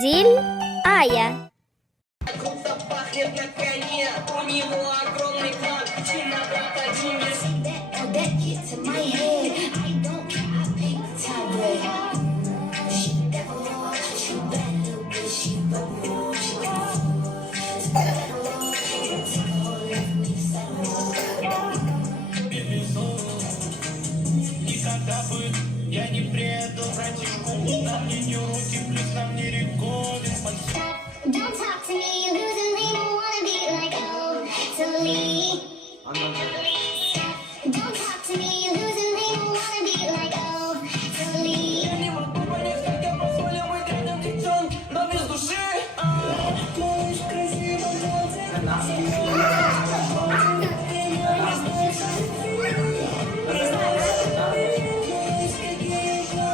Диль Ая. Пахнет на коне, у него огромный клан, чем на крокодиле. Никогда бы я не предал братишку, нам не руки, плюс нам не рекординг. Don't talk to me, losing me, don't wanna be like totally. Don't talk to me, losing me, don't wanna be like totally. Я не могу понять, как я позволил быть рядом девчонке, но без души. Малыш красиво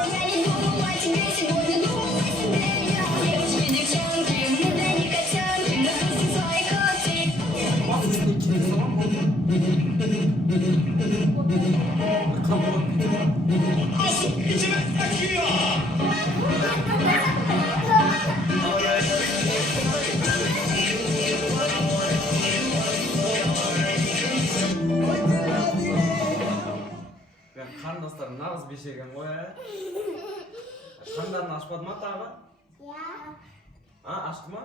Я не думала о тебе сегодня, думала о себе. Девочки, девчонки, мы для них котенки, напусти свои когти. Қан достар, нағыз бешегем ғой, Қандарын ашпады ма тағы? Ашты ма?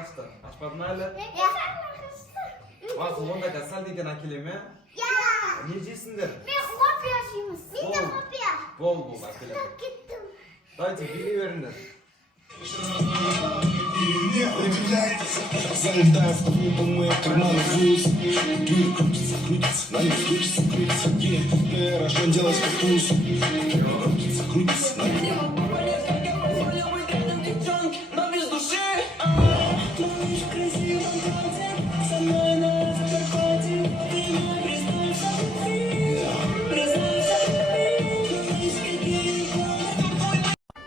Ашты. Ашпады ма әлі? Мақұл, онда да сәлдеген әкелем, Не жейсіңдер? Мен хлопья жейміз. Мен де хлопья. Бол, әкелем. Кеттім. Дайте, бере беріңдер. Залетаю в клуб, мои карманы вуз. Дверь крутится, крутится, на них крутится, крутится. Рожден делать по вкусу. Крутится, крутится, на них. Не могу понять, как я позволил быть рядом девчонке, но без души. Малыш красиво ходит, со мной на автопате. Ты мой, признайся,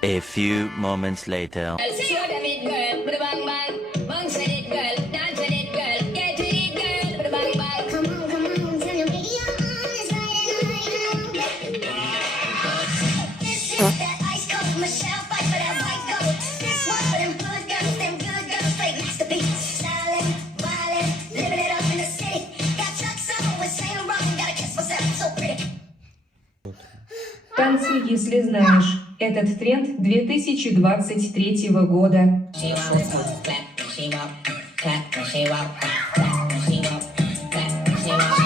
A few moments later. Show them it, girl, with a bang bang. Bounce with it, girl, dance with it, girl, get to it, girl, with a bang bang. Come on, turn the radio on, it's Friday night. This is that ice cold Michelle fight for that white gold. This one for them good girls, play the beat. Stylin', wildin', living it up in the city. Got trucks on with Saint Laurent, gotta kiss myself, so pretty. Танцы, если знаешь. Этот тренд 2023 года. She won't clap, she won't clap, she won't clap, she won't clap, she won't.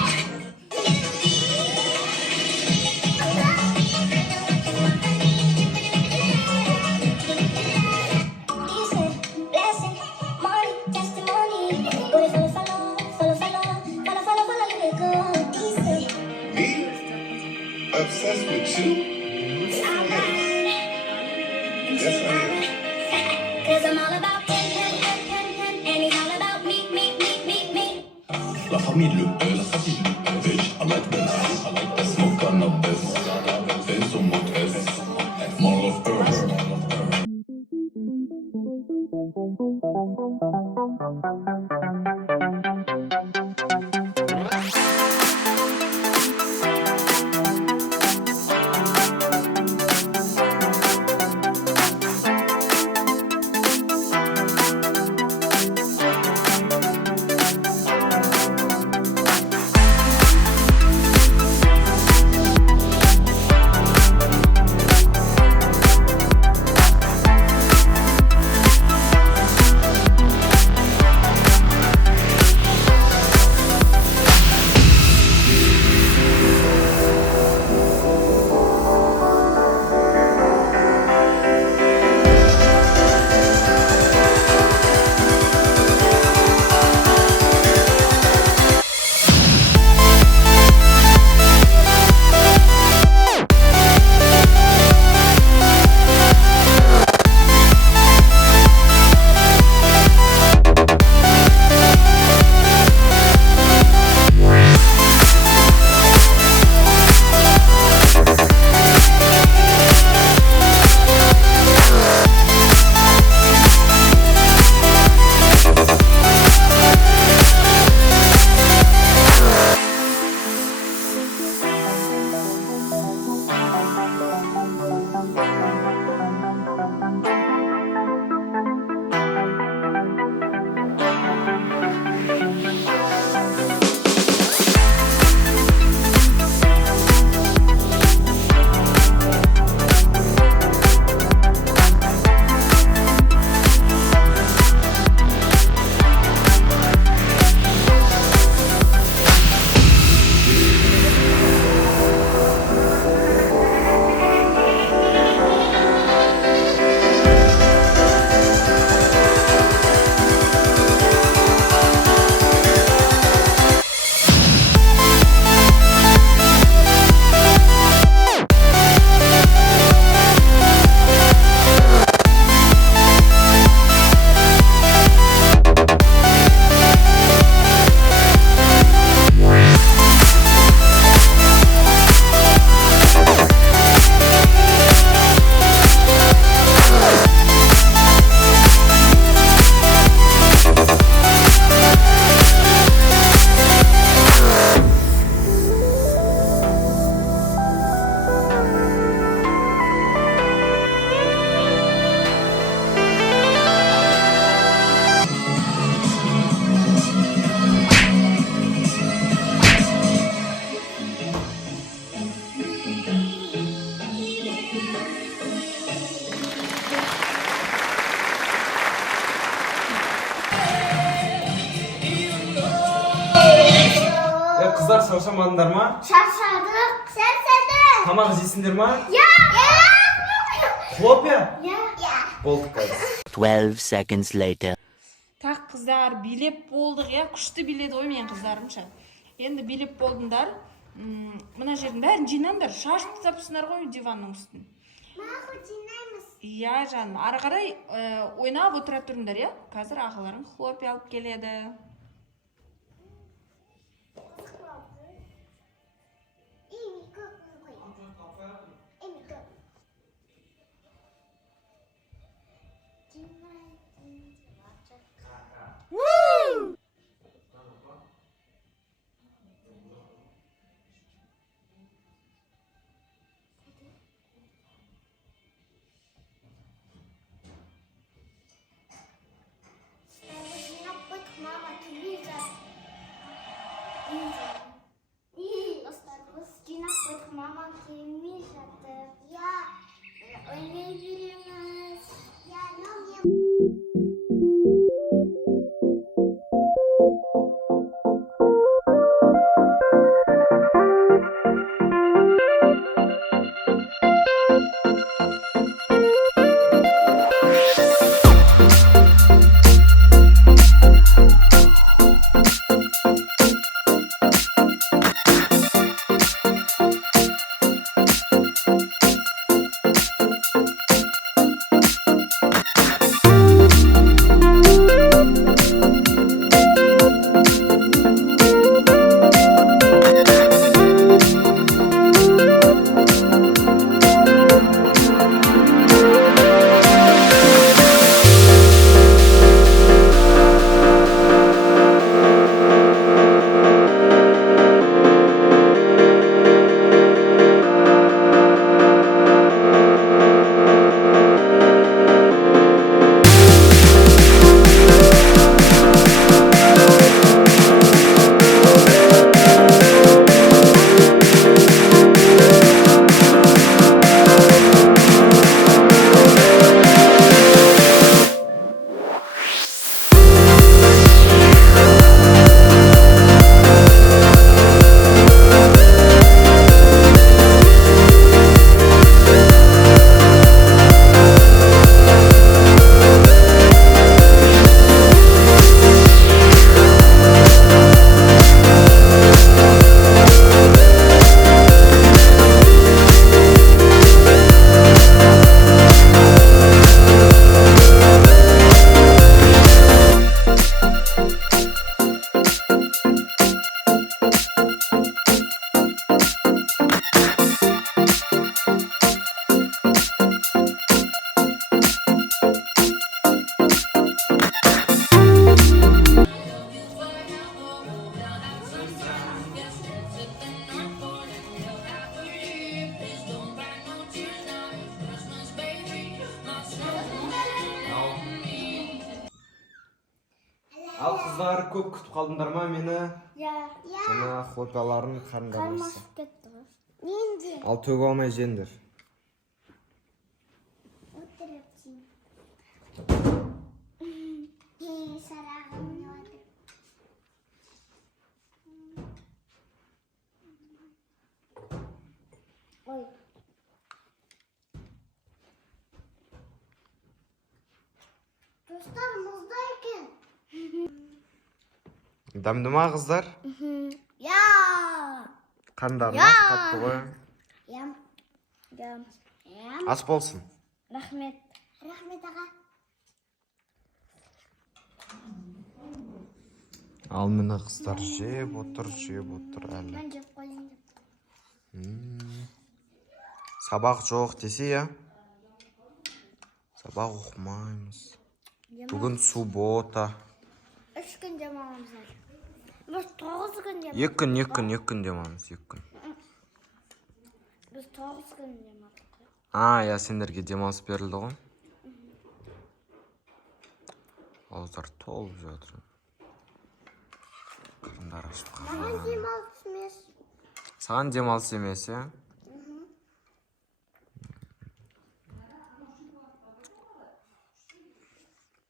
Obsessed with you? Yes, I am. Cause I'm all about him, and he's all about me. La famille, le la famille, le bitch. I like this, I like this. Smoke cannabis. It's so much S. More of her. Қыздар шаршамадыңдар ма? Шаршадық. Шаршадық. Тамақ жейсіңдер ма? Я. Хлопья? Я. Болды қазір. 12 seconds later. Так, қыздар, билеп болдық, я күшті биледі ғой мен қыздарымша. Енді билеп болдыңдар. Мына жердің бәрін жинаңдар, шашып тастапсыңдар ғой диванның үстін. Мақұл жинаймыз. Иә, жаным, ары қарай ойнап отыра тұрыңдар, иә? Қазір ағаларың хлопья алып келеді. Мама келмей жатыр. Я ойнай береміз. Я Ал қыздар, көп күтіп қалдыңдар ма мені? Я. Мына хлопьяларын қарыңдар осы. Қармасып кетті ғой. Менде. Ал төгіп алмай жеңдер. Отырып жеймін. Шарағым не отыр. Ой. Достар мұзда екен. Дамды ма қыздар? Я. Қандарына қатты ғой. Ям. Ас болсын. Рахмет. Рахмет аға. Ал міне қыздар жеп отыр әлі. Мен жеп қойын деп. Сабақ жоқ десе я? Сабақ оқымаймыз. Бүгін суббота. 3 күн демаламыз әлі. Біз 9 күн демаламыз. 2 күн демаламыз, 2 күн. Біз 9 күн демалдық. Я сендерге демалыс берілді ғой. Ауыздар толып жатыр. Қарындар ашып Маған қалған. демалыс емес. Саған демалыс емес, я?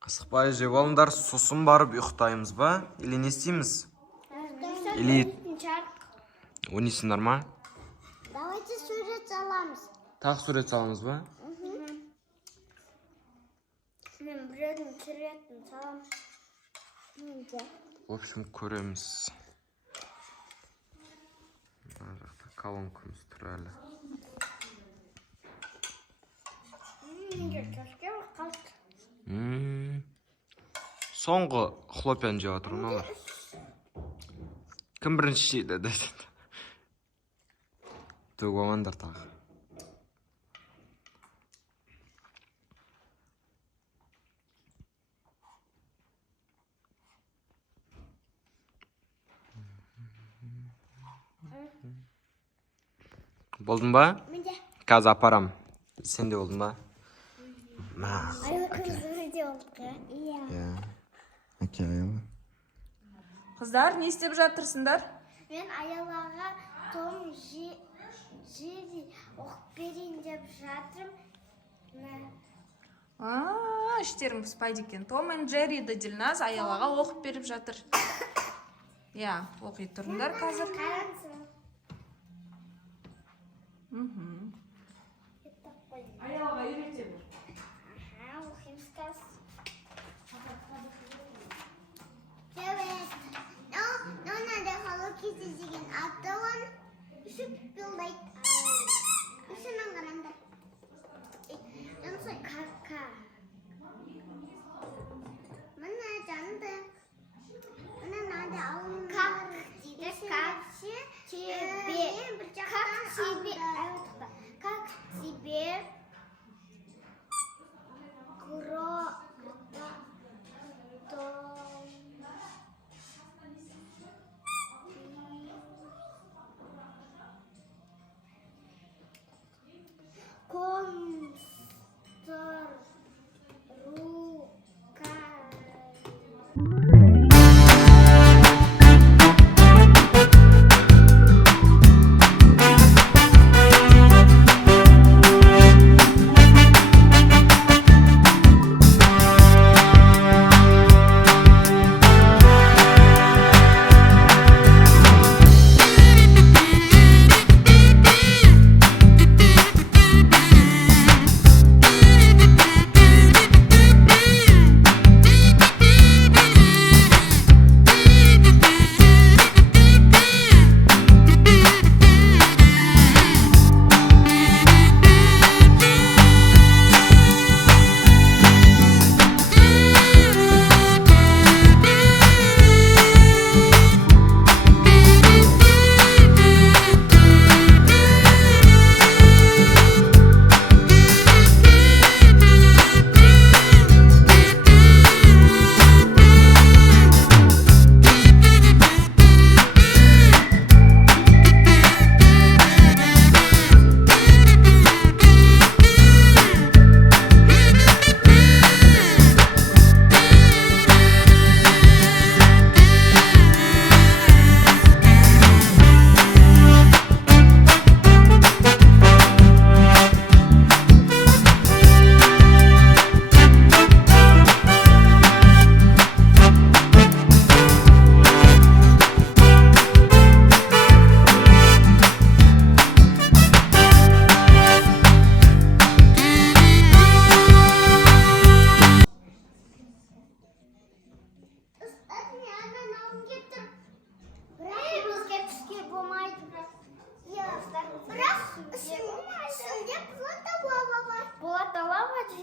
Асықпай жеп алыңдар, сосын барып ұйықтаймыз ба? Или не істейміз? Или Ойнайсыңдар ма? Давайте сурет саламыз. Тағы сурет саламыз ба? Мен біреудің суретін салам. В общем, көреміз. Мына жақта колонкамыз тұр әлі. Соңғы хлопьяны жеп отыр мыналар. Кім бірінші жейді деді. Төгіп алыңдар тағы. Болдың ба? Қазір апарам. Сен де болдың ба? Әке аяла. Қыздар, не істеп жатырсыңдар? Мен аялаға Том Джерри оқып берейін деп жатырмын. Іштерің піспайды екен. Том мен Джерриді Дилназ аялаға оқып беріп жатыр. Я, оқи тұрыңдар қазір. Аялаға үйретемін. Оқимыз қазір. Привет. Но надо Hello Kitty деген атауын үшіп білдайды. Үшінен қарандар. Жансой кака. Мына жанды. Мына надо алындар. Как тебе? Как тебе?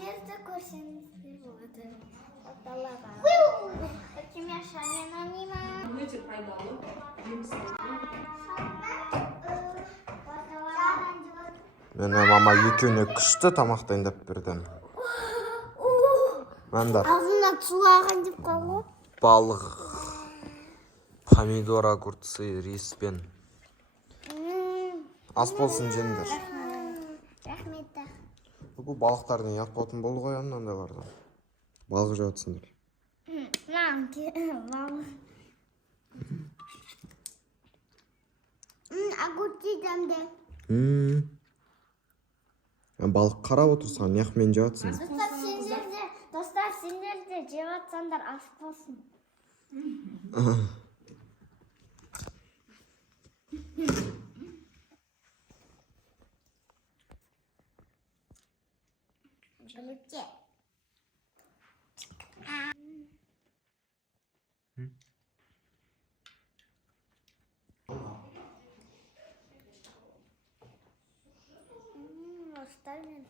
жерді көрсеңіздер болады. Өте пайдалы. Мені мама екеуіне күшті тамақ дайындап берді. Мындар Ağzına суаған деп қалу. балық, помидор, огурцы, риспен. Ас болсын жеңдер. Рахмет. Бұл балықтардың ят қотын болды ғой мынандайлардан. Балық жатсыңдар. Огурцы дәмді. Балық қарап отырсаң, неқмен жатсың. Достар, сендер де жеп атсаңдар ас болсын.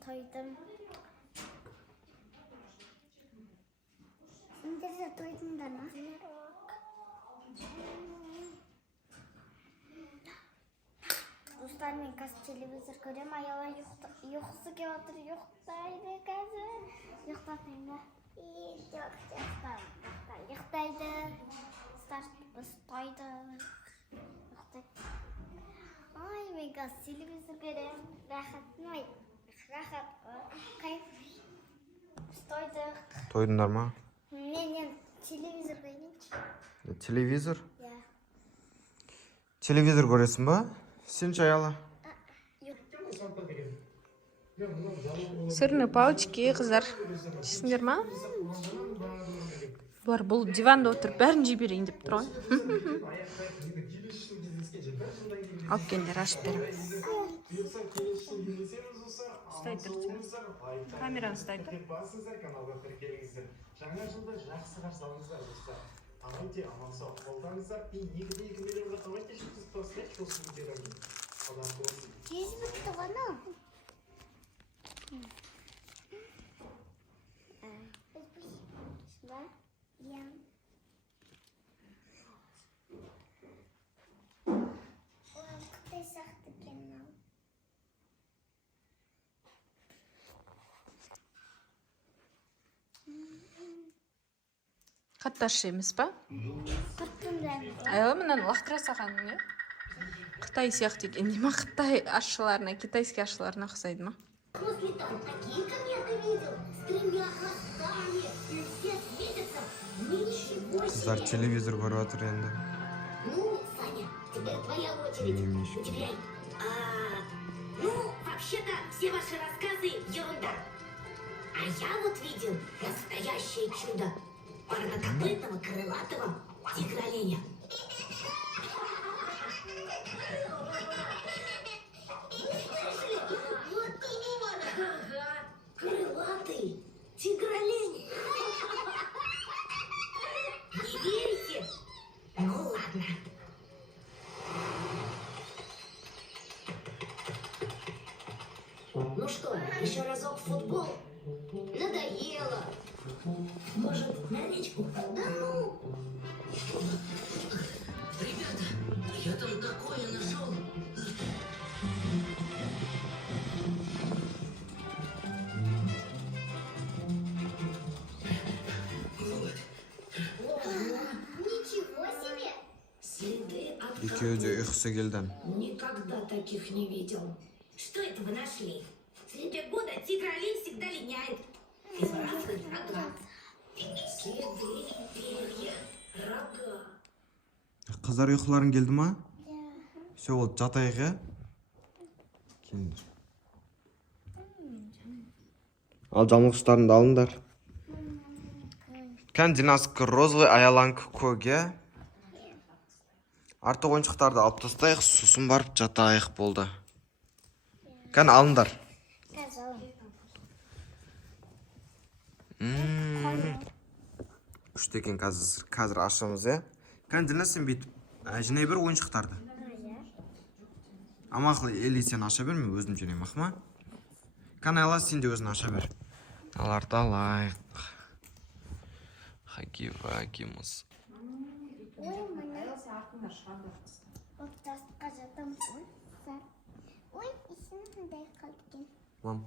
тойдым. Сендер де тойдыңдар ма? Достармен қазір телевизор көрем, аяла ұйқысы келіп отыр, ұйықтайды қазір. Ұйықтатайын ба? Ұйықтайды. Ұстайды. Ай, мен қазір телевизор көрем. Рахатым, рахат. Кайф. Ұстайдық. Тойдыңдар ма? Мен телевизор көрейінші. Телевизор? Иә. Телевизор көресің ба? Сен аяла. Сырные палочки, қыздар. Жейсіңдер ма? Бұлар бұл диванда отырып бәрін жей берейін деп тұр ғой. Алып келіңдер, ашып беремін. Ұстай тұр. Камераны ұстай тұр. Жаңа жылда жақсы қарсы алыңыздар, достар. Аман сау қолдаңыздар. И негізі 2 миллионға давайте что-то поставить осы видеодан. Одан болсын. Тез бітті ғана. Сюда? Я. Ой, қытай сақты екен мынау. Қатташы емес па? Қырттым да. Айла мынаны лақтыра саған, не? Қытай сияқты екен, не ма? Қытай ашшыларына, китайский ашшыларына ұқсайды ма? После того, такие кометы видел, с 3 хвостами, и все светятся. Ничего Қыздар себе. телевизор көріп отыр енді. Ну, Саня, теперь твоя очередь. Удивляй. Ну, вообще-то, все ваши рассказы ерунда. А я вот видел настоящее чудо. Парнокопытного, крылатого тигра-оленя. Вот именно. Ага, крылатый тигр-олень. Не верите? Ну ладно. Ну что, еще разок в футбол? Надоело. Может, на речку? Да ну! Ребята, я там такое нашел. Ничего себе! Следы от Екеуі де ұйқысы келді. Никогда таких не видел. Что это вы нашли? Среди года тигр-олень всегда линяет. И сбрасывает рога. Следы, перья, рога. Қыздар ұйқыларың келді ма? Все, ол жатайық, е? Келіңдер. Ал жамылғыштарыңды алыңдар. Кән динасқы розлы аяланг көге. Артық ойыншықтарды алып тастайық, сосын барып жатайық болды. Кән алыңдар. Күшті екен қазір ашамыз, е? Кән дина сен бүйтіп жинай бер ойыншықтарды. Амақылы Эли сен аша бер, мен өзім жинайым, ақма? Кән аяла сен де өзін аша бер. Аларды алайық. Хаги-вагимыз. Оптасқа жатам. Ой, исін қандай қалды екен. Мам.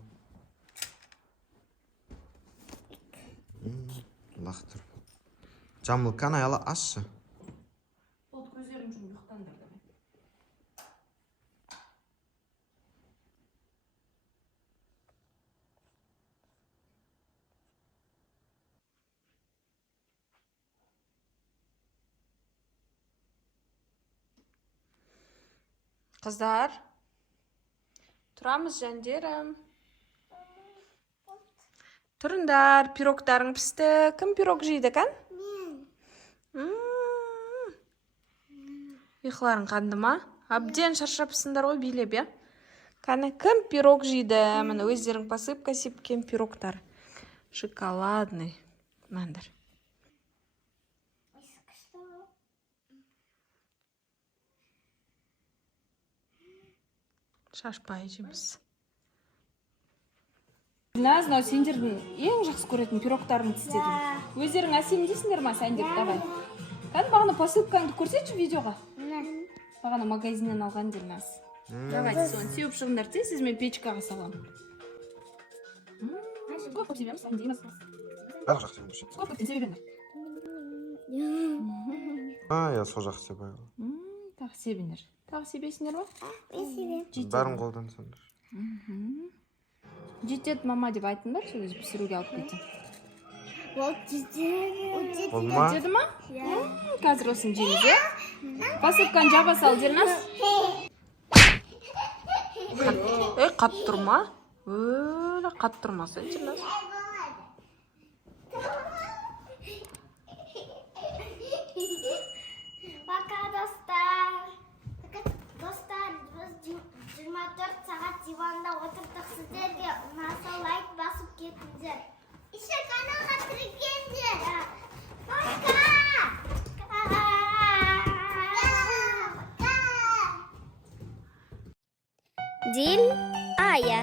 Лақтыр. Жамыл, кән аяла ашы. Болды, көздерің жұмып ұйықтаңдар да. Қыздар, тұрамыз жәндерім. Тұрыңдар, пирогтарың пісті. Кім пирог жейді, кән? Мен. Ұйқыларың қанды ма? Абден шаршапсыңдар ғой билеп, я? Кәні, кім пирог жейді? Мені өздерің посыпка сепкен пирогтар. Шоколадный. Мәндір. Шашпай жейміз. Дильназ, мынау сендердің ең жақсы көретін пирогтарыңды істедім. Өздерің әсем дейсіңдер ма, сәндеп, давай. Кәді бағана посылкаңды көрсетші видеоға. Бағана магазиннен алған Дильназ. Давайте соны сеуіп шығыңдар те, сіз мен печкаға салам. Көп себеміз, сәндейміз. Бәрі жақсы себеміз. Көп себеміз. Я сол жақсы себай. Тағы себіңдер. Тағы себесіңдер ма? Бәрін қолдансаңдар. Жетеді мама деп айтыңдар, сол өзі пісіруге алып кетем. Болды ма? Жетеді ма? Қазір осын жейміз, е? Посылканы жаба сал, Дильназ. Қатты тұрма. Өлі қатты тұрмасы, Дильназ. Пока, достар. Достар, біз 24 сағат диванда отырдық. Сіздерге ұнаса лайк басып кетіңдер. Еще каналға тіркеліңдер. Пока. Диль Ая.